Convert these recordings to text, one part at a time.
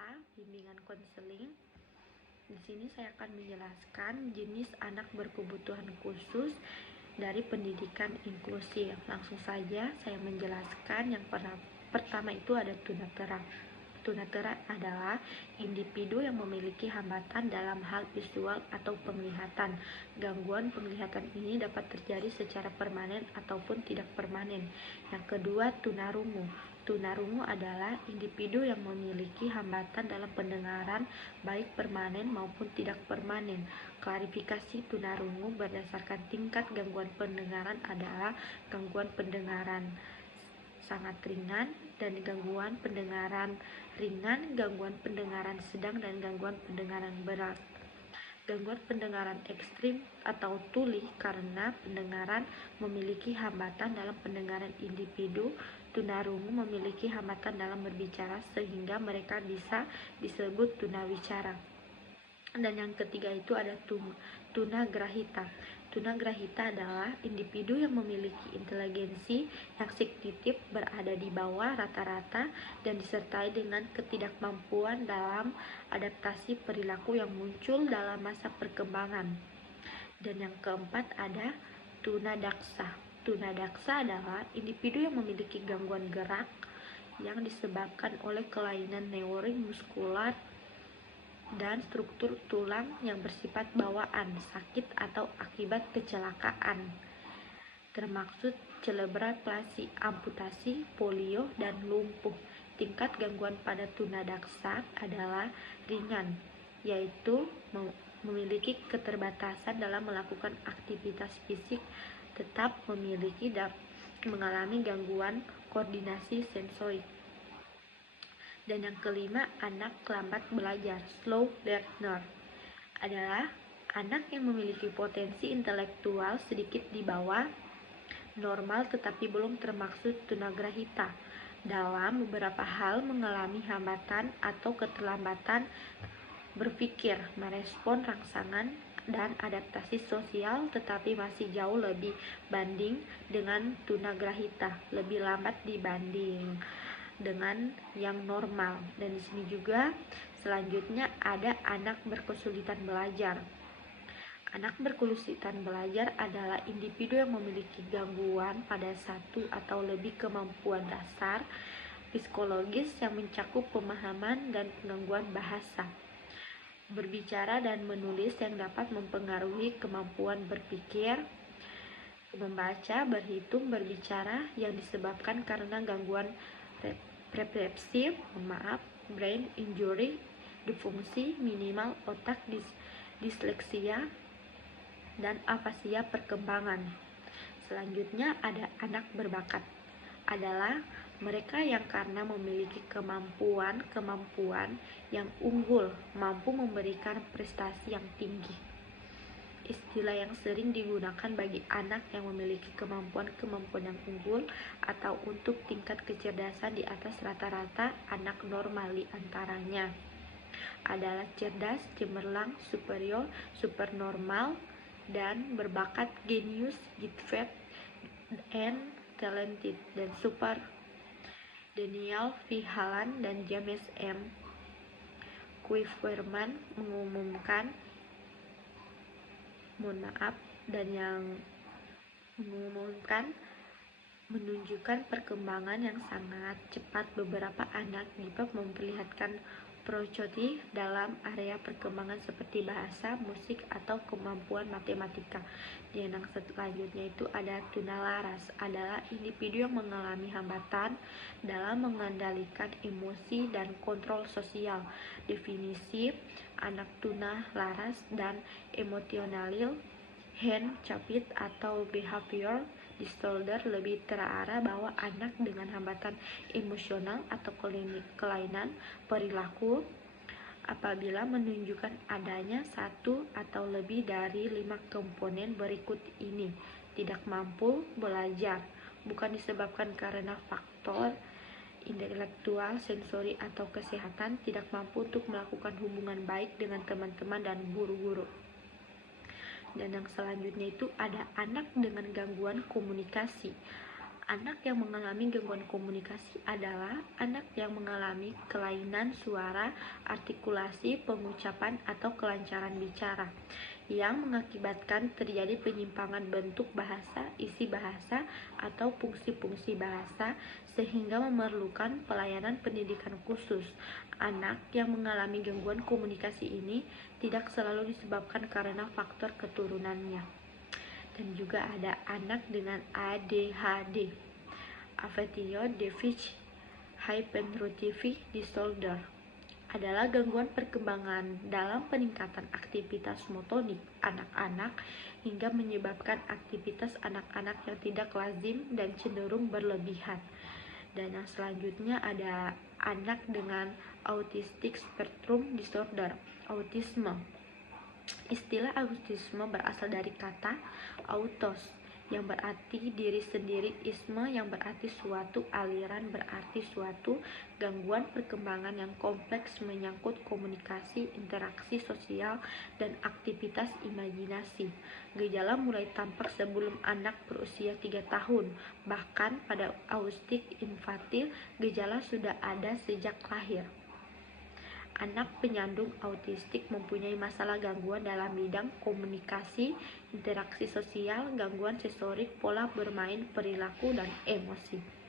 A, bimbingan konseling. Di sini saya akan menjelaskan jenis anak berkebutuhan khusus dari pendidikan inklusif. Langsung saja saya menjelaskan. Yang pertama itu ada tunanetra. Tunanetra adalah individu yang memiliki hambatan dalam hal visual atau penglihatan. Gangguan penglihatan ini dapat terjadi secara permanen ataupun tidak permanen. Yang kedua, tunarungu. Tunarungu adalah individu yang memiliki hambatan dalam pendengaran baik permanen maupun tidak permanen. Klarifikasi tunarungu berdasarkan tingkat gangguan pendengaran adalah gangguan pendengaran sangat ringan dan gangguan pendengaran ringan, gangguan pendengaran sedang, dan gangguan pendengaran berat. Gangguan pendengaran ekstrim atau tuli karena pendengaran memiliki hambatan dalam pendengaran. Individu tunarungu memiliki hambatan dalam berbicara sehingga mereka bisa disebut tunawicara. Dan yang ketiga itu ada tunagrahita. Tunagrahita adalah individu yang memiliki inteligensi yang signifikan berada di bawah rata-rata dan disertai dengan ketidakmampuan dalam adaptasi perilaku yang muncul dalam masa perkembangan. Dan yang keempat ada tunadaksa. Tunadaksa adalah individu yang memiliki gangguan gerak yang disebabkan oleh kelainan neuromuskular dan struktur tulang yang bersifat bawaan, sakit atau akibat kecelakaan, termaksud cerebral palsy, amputasi, polio, dan lumpuh. Tingkat gangguan pada tunadaksa adalah ringan, yaitu memiliki keterbatasan dalam melakukan aktivitas fisik, tetap memiliki dan mengalami gangguan koordinasi sensorik. Dan yang kelima, anak lambat belajar, slow learner, adalah anak yang memiliki potensi intelektual sedikit di bawah normal tetapi belum termaksud tunagrahita. Dalam beberapa hal mengalami hambatan atau keterlambatan berpikir, merespon rangsangan, dan adaptasi sosial, tetapi masih jauh lebih banding dengan tunagrahita, lebih lambat dibanding dengan yang normal. Dan di sini juga selanjutnya ada anak berkesulitan belajar. Anak berkesulitan belajar adalah individu yang memiliki gangguan pada satu atau lebih kemampuan dasar psikologis yang mencakup pemahaman dan gangguan bahasa, berbicara dan menulis yang dapat mempengaruhi kemampuan berpikir, membaca, berhitung, berbicara yang disebabkan karena gangguan refleksif, brain injury, disfungsi minimal otak, disleksia, dan afasia perkembangan. Selanjutnya ada anak berbakat, adalah mereka yang karena memiliki kemampuan yang unggul mampu memberikan prestasi yang tinggi. Istilah yang sering digunakan bagi anak yang memiliki kemampuan yang unggul atau untuk tingkat kecerdasan di atas rata-rata anak normal di antaranya adalah cerdas, cemerlang, superior, supernormal, dan berbakat, genius, gifted, and talented, dan super. Daniel V. Hallan dan James M. Quiverman mengumumkan menunjukkan perkembangan yang sangat cepat. Beberapa anak dapat memperlihatkan prognostik dalam area perkembangan seperti bahasa, musik, atau kemampuan matematika. Dan yang selanjutnya itu ada tunalaras, adalah individu yang mengalami hambatan dalam mengendalikan emosi dan kontrol sosial. Definisi anak tunalaras dan emosional handicapit atau behavior disorder lebih terarah bahwa anak dengan hambatan emosional atau kelainan perilaku apabila menunjukkan adanya satu atau lebih dari 5 komponen berikut ini: tidak mampu belajar, bukan disebabkan karena faktor intelektual, sensori, atau kesehatan, tidak mampu untuk melakukan hubungan baik dengan teman-teman dan guru-guru. Dan yang selanjutnya itu ada anak dengan gangguan komunikasi, Anak yang mengalami gangguan komunikasi adalah anak yang mengalami kelainan suara, artikulasi, pengucapan, atau kelancaran bicara yang mengakibatkan terjadi penyimpangan bentuk bahasa, isi bahasa, atau fungsi-fungsi bahasa sehingga memerlukan pelayanan pendidikan khusus. Anak yang mengalami gangguan komunikasi ini tidak selalu disebabkan karena faktor keturunannya. Dan juga ada anak dengan ADHD, Affective Deficit Hyperactivity Disorder, adalah gangguan perkembangan dalam peningkatan aktivitas motorik anak-anak hingga menyebabkan aktivitas anak-anak yang tidak lazim dan cenderung berlebihan. Dan yang selanjutnya ada anak dengan Autistic Spectrum Disorder, autisme. Istilah autisme berasal dari kata autos yang berarti diri sendiri, isme yang berarti suatu, aliran berarti suatu gangguan perkembangan yang kompleks menyangkut komunikasi, interaksi sosial, dan aktivitas imajinasi. Gejala mulai tampak sebelum anak berusia 3 tahun, bahkan pada autistik infantil gejala sudah ada sejak lahir. Anak penyandang autistik mempunyai masalah gangguan dalam bidang komunikasi, interaksi sosial, gangguan sensorik, pola bermain, perilaku, dan emosi.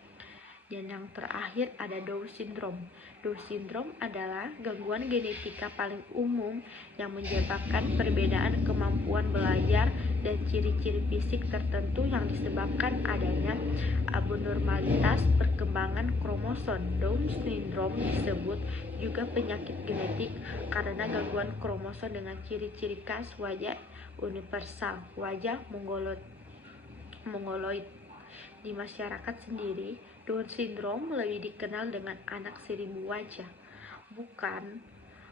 Dan yang terakhir ada Down syndrome. Down syndrome adalah gangguan genetika paling umum yang menyebabkan perbedaan kemampuan belajar dan ciri-ciri fisik tertentu yang disebabkan adanya abnormalitas perkembangan kromosom. Down syndrome disebut juga penyakit genetik karena gangguan kromosom dengan ciri-ciri khas wajah universal, wajah mongoloid. Di masyarakat sendiri, Down syndrome lebih dikenal dengan anak 1000 wajah. Bukan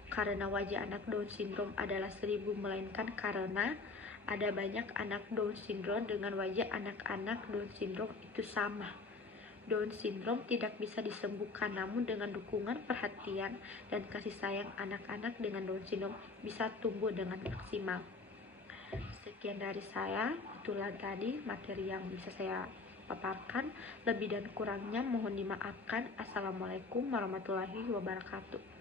karena wajah anak Down syndrome adalah 1000, melainkan karena ada banyak anak Down syndrome dengan wajah anak-anak Down syndrome itu sama. Down syndrome tidak bisa disembuhkan, namun dengan dukungan, perhatian, dan kasih sayang, anak-anak dengan Down syndrome bisa tumbuh dengan maksimal. Sekian dari saya, itulah tadi materi yang bisa saya paparkan. Lebih dan kurangnya mohon dimaafkan. Assalamualaikum warahmatullahi wabarakatuh.